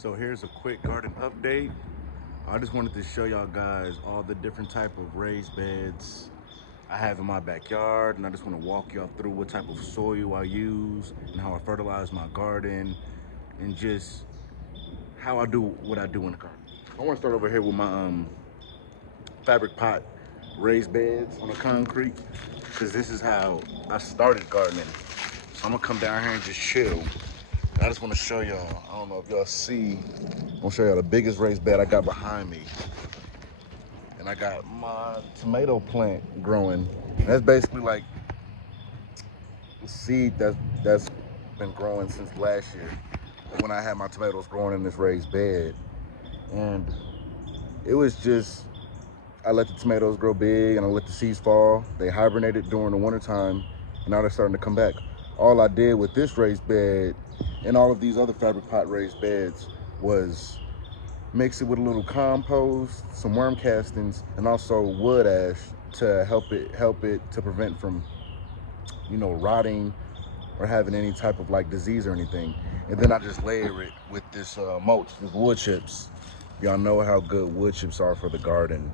So here's a quick garden update. I just wanted to show y'all guys all the different type of raised beds I have in my backyard, and I just want to walk y'all through what type of soil I use and how I fertilize my garden and just how I do what I do in the garden. I want to start over here with my fabric pot raised beds on the concrete because this is how I started gardening. So I'm gonna come down here and just chill. I just want to show y'all. I don't know if y'all see. I'm gonna show y'all the biggest raised bed I got behind me, and I got my tomato plant growing. And that's basically like the seed that's been growing since last year when I had my tomatoes growing in this raised bed, and it was just I let the tomatoes grow big and I let the seeds fall. They hibernated during the wintertime, and now they're starting to come back. All I did with this raised bed and all of these other fabric pot raised beds was mix it with a little compost, some worm castings, and also wood ash to help it to prevent from rotting or having any type of like disease or anything. And then I just layer it with this mulch, this wood chips. Y'all know how good wood chips are for the garden.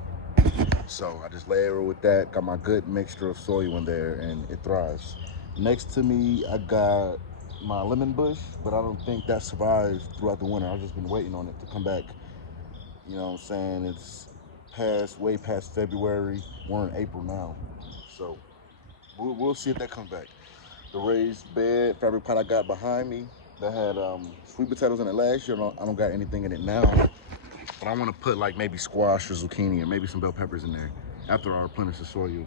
So I just layer it with that, got my good mixture of soil in there, and it thrives. Next to me, I got my lemon bush, but I don't think that survived throughout the winter. I've just been waiting on it to come back. You know what I'm saying? It's way past February. We're in April now. So we'll see if that comes back. The raised bed fabric pot I got behind me that had sweet potatoes in it last year. I don't got anything in it now. But I want to put like maybe squash or zucchini and maybe some bell peppers in there after I replenish the soil.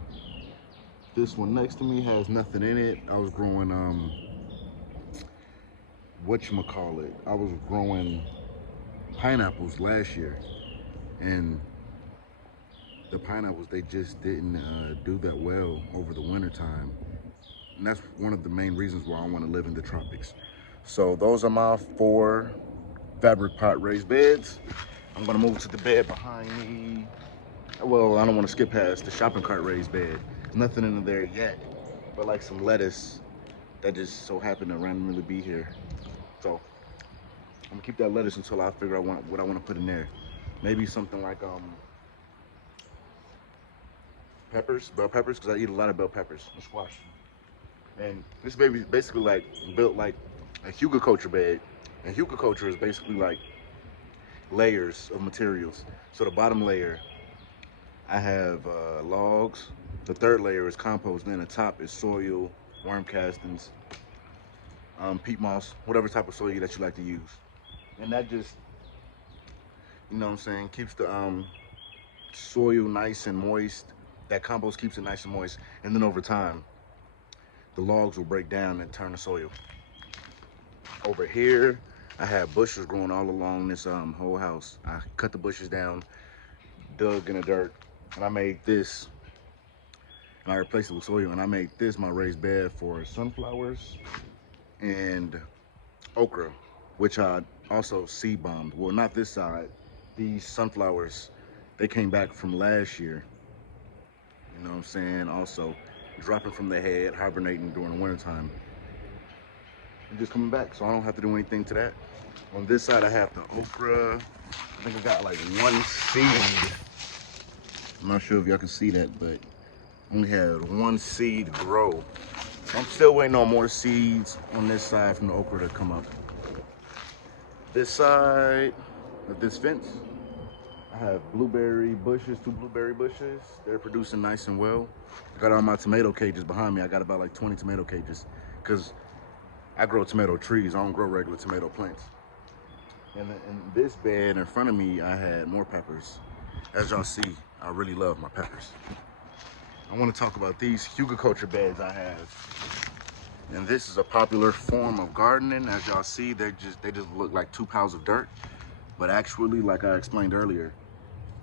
This one next to me has nothing in it. I was growing whatchamacallit. I was growing pineapples last year, and the pineapples they just didn't do that well over the winter time, and that's one of the main reasons why I want to live in the tropics. So those are my 4 fabric pot raised beds. I'm gonna move to the bed behind me. Well, I don't want to skip past the shopping cart raised bed. There's nothing in there yet, but like some lettuce that just so happened to randomly be here. So I'm gonna keep that lettuce until I figure out what I want to put in there. Maybe something like peppers, bell peppers, because I eat a lot of bell peppers and squash. And this baby's basically like built like a hugelkultur bed. And hugelkultur is basically like layers of materials. So the bottom layer, I have logs. The third layer is compost. Then the top is soil, worm castings, peat moss, whatever type of soil that you like to use. And that just, you know what I'm saying, keeps the soil nice and moist. That compost keeps it nice and moist. And then over time, the logs will break down and turn to soil. Over here, I have bushes growing all along this whole house. I cut the bushes down, dug in the dirt, and I made this. And I replaced it with soil, and I made this my raised bed for sunflowers and okra, which I also seed bombed. Well, not this side. These sunflowers, they came back from last year. You know what I'm saying? Also, dropping from the head, hibernating during the wintertime, and just coming back. So I don't have to do anything to that. On this side, I have the okra. I think I got like one seed. I'm not sure if y'all can see that, but I only had one seed grow. I'm still waiting on more seeds on this side from the okra to come up. This side of this fence, I have blueberry bushes, 2 blueberry bushes. They're producing nice and well. I got all my tomato cages behind me. I got about like 20 tomato cages because I grow tomato trees. I don't grow regular tomato plants. And in this bed in front of me, I had more peppers. As y'all see, I really love my peppers. I want to talk about these hugelkultur beds I have. And this is a popular form of gardening. As y'all see, they just look like 2 piles of dirt. But actually, like I explained earlier,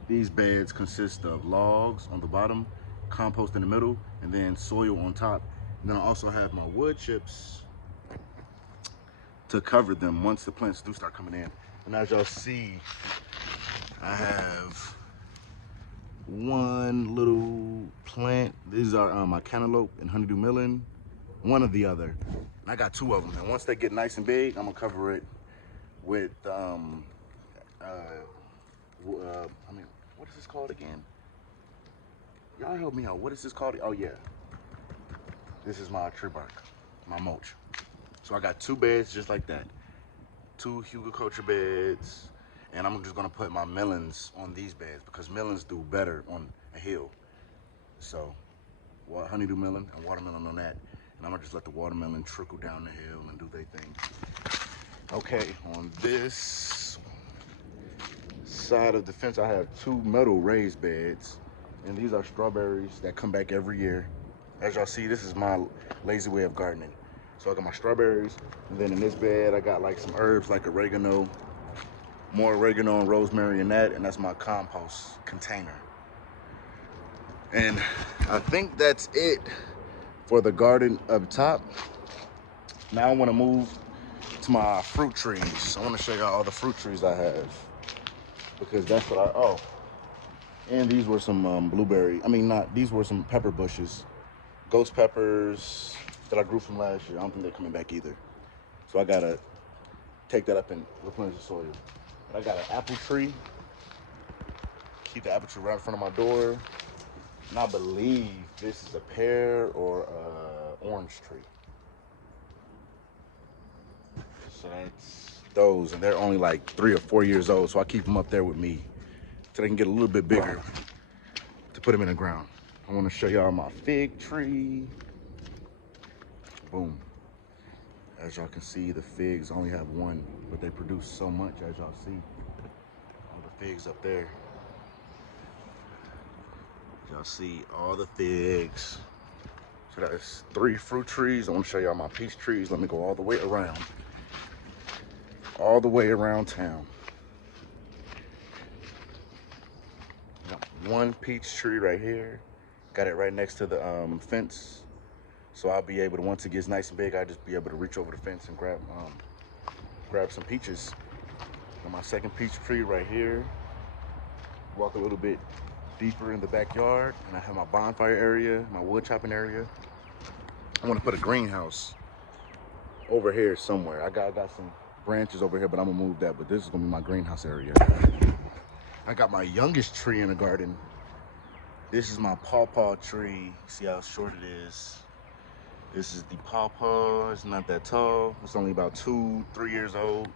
these beds consist of logs on the bottom, compost in the middle, and then soil on top. And then I also have my wood chips to cover them once the plants do start coming in. And as y'all see, I have one little plant. These are my cantaloupe and honeydew melon, one or the other. And I got 2 of them. And once they get nice and big, I'm gonna cover it with I mean, what is this called again? Y'all help me out. What is this called? Oh yeah, this is my tree bark, my mulch. So I got 2 beds just like that, 2 Hugelkultur beds, and I'm just gonna put my melons on these beds because melons do better on a hill. So, honeydew melon and watermelon on that, and I'm gonna just let the watermelon trickle down the hill and do their thing. Okay, on this side of the fence, I have 2 metal raised beds, and these are strawberries that come back every year. As y'all see, this is my lazy way of gardening. So I got my strawberries, and then in this bed, I got like some herbs like oregano, more oregano and rosemary in that, and that's my compost container. And I think that's it for the garden up top. Now I want to move to my fruit trees. I want to show y'all all the fruit trees I have, because that's what and these were some blueberry, these were some pepper bushes, ghost peppers that I grew from last year. I don't think they're coming back either. So I gotta take that up and replenish the soil. But I got an apple tree. Keep the apple tree right in front of my door. And I believe this is a pear or orange tree. So that's those, and they're only like 3 or 4 years old. So I keep them up there with me so they can get a little bit bigger to put them in the ground. I want to show y'all my fig tree. Boom. As y'all can see, the figs only have 1, but they produce so much, as y'all see. All the figs up there. Y'all see all the figs. So that's 3 fruit trees. I want to show y'all my peach trees. Let me go all the way around. All the way around town. Got 1 peach tree right here. Got it right next to the fence. So I'll be able to, once it gets nice and big, I'll just be able to reach over the fence and grab some peaches. Got my 2nd peach tree right here. Walk a little bit deeper in the backyard, and I have my bonfire area, my wood chopping area. I want to put a greenhouse over here somewhere. I got some branches over here, but I'm gonna move that. But this is gonna be my greenhouse area. I got my youngest tree in the garden. This is my pawpaw tree. See how short it is. This is the pawpaw. It's not that tall. It's only about 2-3 years old.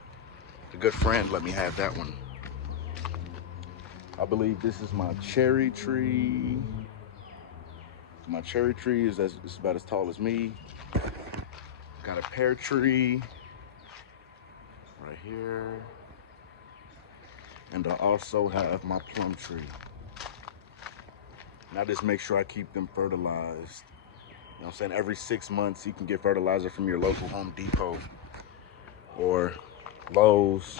A good friend let me have that one. I believe this is my cherry tree. My cherry tree is about as tall as me. Got a pear tree right here. And I also have my plum tree. And I just make sure I keep them fertilized. You know what I'm saying? Every 6 months, you can get fertilizer from your local Home Depot or Lowe's.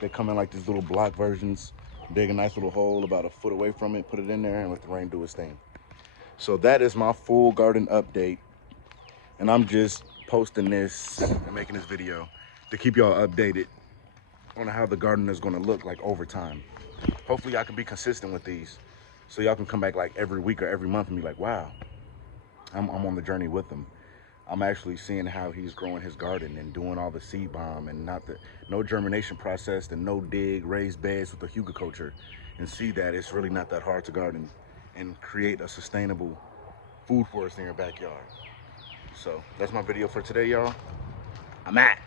They come in like these little block versions. Dig a nice little hole about a foot away from it, put it in there, and let the rain do its thing. So that is my full garden update. And I'm just posting this and making this video to keep y'all updated on how the garden is gonna look like over time. Hopefully I can be consistent with these, so y'all can come back like every week or every month and be like, wow, I'm on the journey with him. I'm actually seeing how he's growing his garden and doing all the seed bomb and no germination process and no dig, raised beds with the Hugelkultur, and see that it's really not that hard to garden and create a sustainable food forest in your backyard. So that's my video for today, y'all. I'm at.